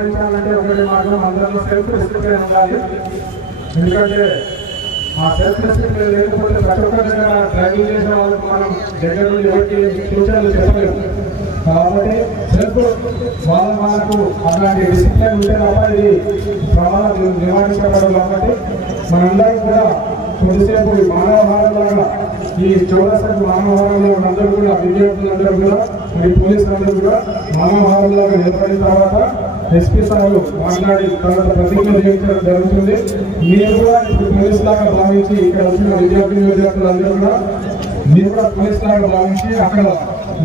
నివారించాలంటే ఒకటి మార్గం అందరిలో సెల్ఫ్ డిసిప్లిన్ ఉండాలి. ఎందుకంటే ఆ సెల్ఫ్ డిసిప్లిన్ లేకపోతే ప్రతి ఒక్కరి దగ్గర డ్రైవింగ్ చేసిన వాళ్ళకి మనం దగ్గర నుండి ఎవరికి సూచనలు చెప్పలేము. కాబట్టి సెల్ఫ్ వాళ్ళకు అలాంటి డిసిప్లిన్ ఉంటే తప్ప ఇది ప్రమాదం నివారించబడదు. కాబట్టి మనందరం కూడా కొద్దిసేపు మానవహారంలాగా ఈ చౌరస్తకు మానవహారంలో అందరూ కూడా విద్యార్థులందరూ కూడా మరి పోలీసులందరూ కూడా మానవహారంలాగా ఏర్పడిన తర్వాత ఎస్పీ సార్ మాట్లాడి తర్వాత ప్రతిజ్ఞ చేయించడం జరుగుతుంది. మీరు కూడా ఇప్పుడు పోలీస్ లాగా భావించి ఇక్కడ వచ్చిన విద్యార్థులందరూ కూడా మీరు కూడా పోలీస్ లాగా భావించి అక్కడ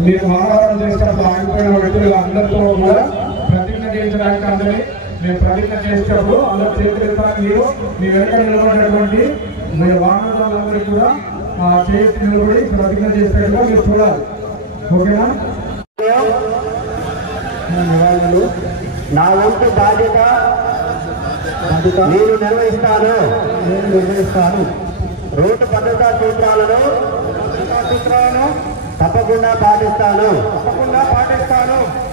మీరు మానవహారం చేసేటప్పుడు ఆగిపోయిన వ్యక్తులు అందరితో కూడా ప్రతిజ్ఞ చేయించడానికి అందరినీ మేము ప్రతిజ్ఞ చేసేటప్పుడు అందరూ చేతులు మీరు మీ వెనక నిలబడినటువంటి మీ వాహనాలందరూ కూడా చేతి నిలబడి ప్రతిజ్ఞ చేసేట్టుగా మీరు చూడాలి. ఓకేనా? నివారణలు నా వంతు బాధ్యత నేను నిర్వహిస్తాను. రోడ్డు భద్రతా సూత్రాలను తప్పకుండా పాటిస్తాను.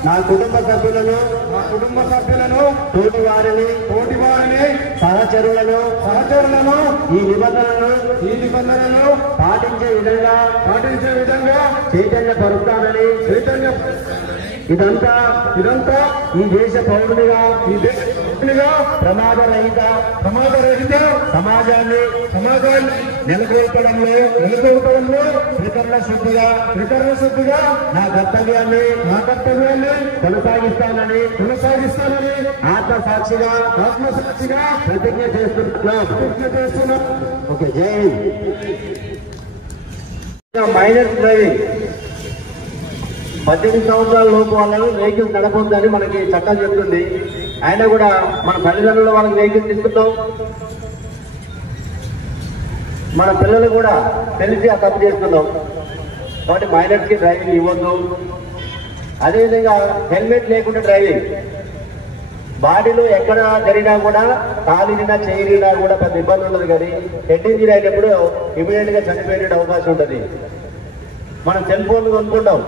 నా కుటుంబ సభ్యులను తోటి వారిని సహచరులను ఈ నిబంధనలను పాటించే విధంగా చైతన్యపరుస్తానని ఇదంతా ఈ దేశ పౌరునిగా ప్రమాదరహిత సమాజాన్ని నెలకొల్పడంలో త్రికరణ శుద్ధిగా నా కర్తవ్యాన్ని కొనసాగిస్తానని ఆత్మసాక్షిగా ప్రతిజ్ఞ చేస్తున్నాం. ఓకే, జై మైనర్ డ్రైవింగ్ 18 సంవత్సరాల లోపు వాళ్ళని వెహికల్స్ నడపొద్దని మనకి చట్టం చెప్తుంది. అయినా కూడా మన తల్లిదండ్రుల వాళ్ళకి వెహికల్స్ తీసుకుంటాం. మన పిల్లలు కూడా తెలిసి ఆ తప్పు చేస్తున్నాం. కాబట్టి మైనర్స్కి డ్రైవింగ్ ఇవ్వద్దు. అదేవిధంగా హెల్మెట్ లేకుండా డ్రైవింగ్, బాడీలో ఎక్కడ జరిగినా కూడా కాలినా చేయరినా కూడా పెద్ద ఇబ్బంది ఉండదు. కానీ హెడ్ ఇంజరీ అయినప్పుడు ఇమీడియట్ గా చనిపోయే అవకాశం ఉంటుంది. మనం సెల్ ఫోన్ కొనుక్కుంటాం,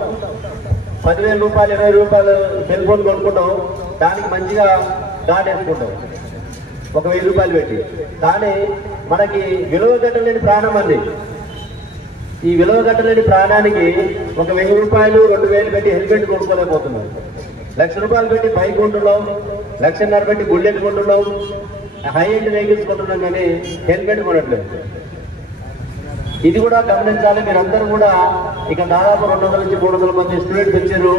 10,000 రూపాయలు 20 రూపాయలు సెల్ ఫోన్ కొనుక్కుంటాం. దానికి మంచిగా గార్డ్ వేసుకుంటాం 1,000 రూపాయలు పెట్టి. కానీ మనకి విలువ కట్టలేని ప్రాణం అంది. ఈ విలువ కట్టలేని ప్రాణానికి 1,000 రూపాయలు 2,000 పెట్టి హెల్మెట్ కొనుక్కోలేకపోతున్నాం. 1,00,000 రూపాయలు పెట్టి బైక్ కొంటున్నాం, 1,50,000 పెట్టి బుల్లెట్ కొంటున్నాం, హై ఎండ్ వెహికల్స్ కొంటున్నాం, కానీ హెల్మెట్ కొనట్లేదు. ఇది కూడా గమనించాలి. మీరందరూ కూడా ఇక దాదాపు 200 నుంచి 300 మంది స్టూడెంట్స్ వచ్చారు.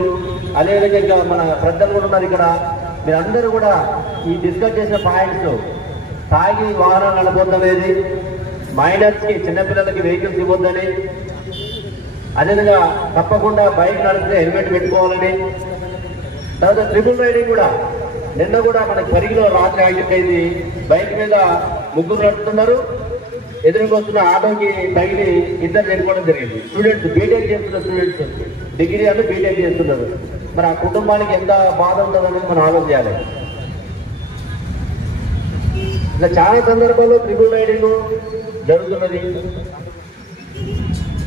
అదేవిధంగా ఇంకా మన పెద్దలు కూడా ఉన్నారు ఇక్కడ. మీరందరూ కూడా ఈ డిస్కస్ చేసిన పాయింట్స్, తాగి వాహనాలు నడపొద్దనేది, మైనర్స్కి చిన్నపిల్లలకి వెహికల్స్ ఇవ్వద్దని, అదేవిధంగా తప్పకుండా బైక్ నడిపితే హెల్మెట్ పెట్టుకోవాలని, తర్వాత ట్రిపుల్ రైడింగ్ కూడా నిన్న కూడా మనకి పరిగిలో రాత్రి యాక్సిడెంట్ అయింది. బైక్ మీద 3 నడుపుతున్నారు, ఎదురుగా వస్తున్న ఆటోకి తగిలి 2 చనిపోవడం జరిగింది. స్టూడెంట్స్, బీటెక్ చేస్తున్న స్టూడెంట్స్, డిగ్రీ అని బీటెక్ చేస్తున్నారు. మరి ఆ కుటుంబానికి ఎంత బాధ ఉంటుందనేది మనం ఆలోచించాలి. ఇలా చాలా సందర్భాల్లో ట్రిపుల్ రైడింగ్ జరుగుతున్నది.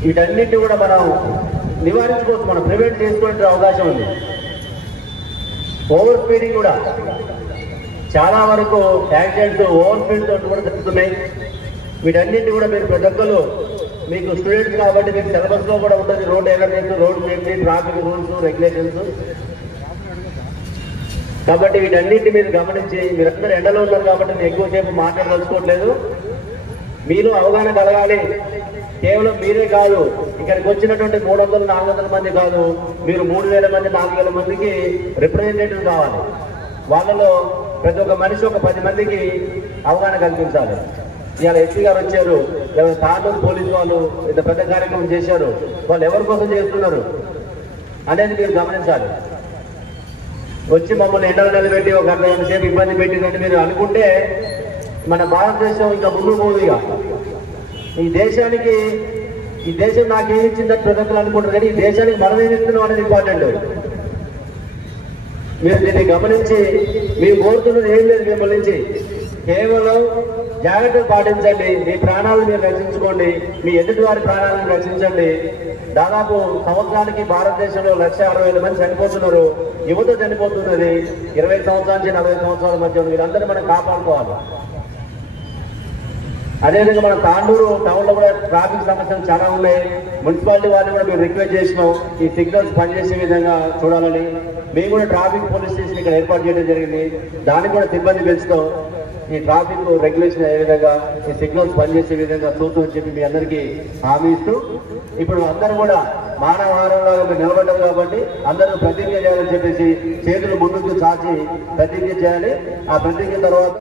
వీటన్నింటినీ కూడా మనం నివారించుకోవచ్చు, మనం ప్రివెంట్ చేసుకునే అవకాశం ఉంది. ఓవర్ స్పీడింగ్ కూడా చాలా వరకు యాక్సిడెంట్స్ ఓవర్ స్పీడ్ తోటి కూడా జరుగుతున్నాయి. వీటన్నింటి కూడా మీరు ప్రతి ఒక్కరు, మీకు స్టూడెంట్స్ కాబట్టి మీకు సిలబస్లో కూడా ఉంటుంది road awareness, road safety, traffic rules, regulations. కాబట్టి వీటన్నింటినీ మీరు గమనించి, మీరందరూ ఎండలో ఉన్నారు కాబట్టి నేను ఎక్కువసేపు మాట్లాడదలుచుకోవట్లేదు. మీరు అవగాహన కలగాలి. కేవలం మీరే కాదు, ఇక్కడికి వచ్చినటువంటి 300-400 మంది కాదు, మీరు 3,000 మంది 4,000 మందికి రిప్రజెంటేటివ్ కావాలి. వాళ్ళలో ప్రతి ఒక్క మనిషి ఒక 10 మందికి అవగాహన కల్పించాలి. ఇవాళ ఎస్పీ గారు వచ్చారు, తాను పోలీసు వాళ్ళు ఇంత పెద్ద కార్యక్రమం చేశారు, వాళ్ళు ఎవరి కోసం చేస్తున్నారు అనేది మీరు గమనించాలి. వచ్చి మమ్మల్ని ఎండలు నిలబెట్టి ఒక అర్ధగంట సేపు ఇబ్బంది పెట్టిందంటే మీరు అనుకుంటే మన భారతదేశం ఇంకా ముందు పోదుగా. ఈ దేశం నాకు ఏమి ఇచ్చిందని ప్రతి ఒక్కరు అనుకుంటారు, కానీ ఈ దేశానికి మనం ఏమి ఇస్తున్నాం అనేది ఇంపార్టెంట్. మీరు దీన్ని గమనించి, మేము కోరుతున్నది ఏం లేదు మిమ్మల్ని నుంచి. కేవలం జాగ్రత్తలు పాటించండి, మీ ప్రాణాలను మీరు రక్షించుకోండి, మీ ఎదుటి వారి ప్రాణాలను రక్షించండి. దాదాపు సంవత్సరానికి భారతదేశంలో 1,60,000 మంది చనిపోతున్నారు, యువత చనిపోతున్నది. 20 సంవత్సరాల నుంచి 40 సంవత్సరాల మధ్య వీరందరూ మనం కాపాడుకోవాలి. అదేవిధంగా మన తాండూరు టౌన్ లో కూడా ట్రాఫిక్ సమస్యలు చాలా ఉన్నాయి. మున్సిపాలిటీ వారిని కూడా మేము రిక్వెస్ట్ చేసినాం ఈ సిగ్నల్స్ పనిచేసే విధంగా చూడాలని. మేము కూడా ట్రాఫిక్ పోలీస్ స్టేషన్ ఇక్కడ ఏర్పాటు చేయడం జరిగింది. దానికి కూడా సిబ్బంది పెంచుతాం. ఈ ట్రాఫిక్ రెగ్యులేషన్ అయ్యే విధంగా, ఈ సిగ్నల్స్ పనిచేసే విధంగా చూస్తూ చెప్పి మీ అందరికీ హామీ ఇస్తూ, ఇప్పుడు అందరూ కూడా మానవహారంలాగా మీరు నిలబడ్డారు కాబట్టి అందరూ ప్రతిజ్ఞ చేయాలని చెప్పేసి చేతులు ముందుకు చాచి ప్రతిజ్ఞ చేయాలి. ఆ ప్రతిజ్ఞ తర్వాత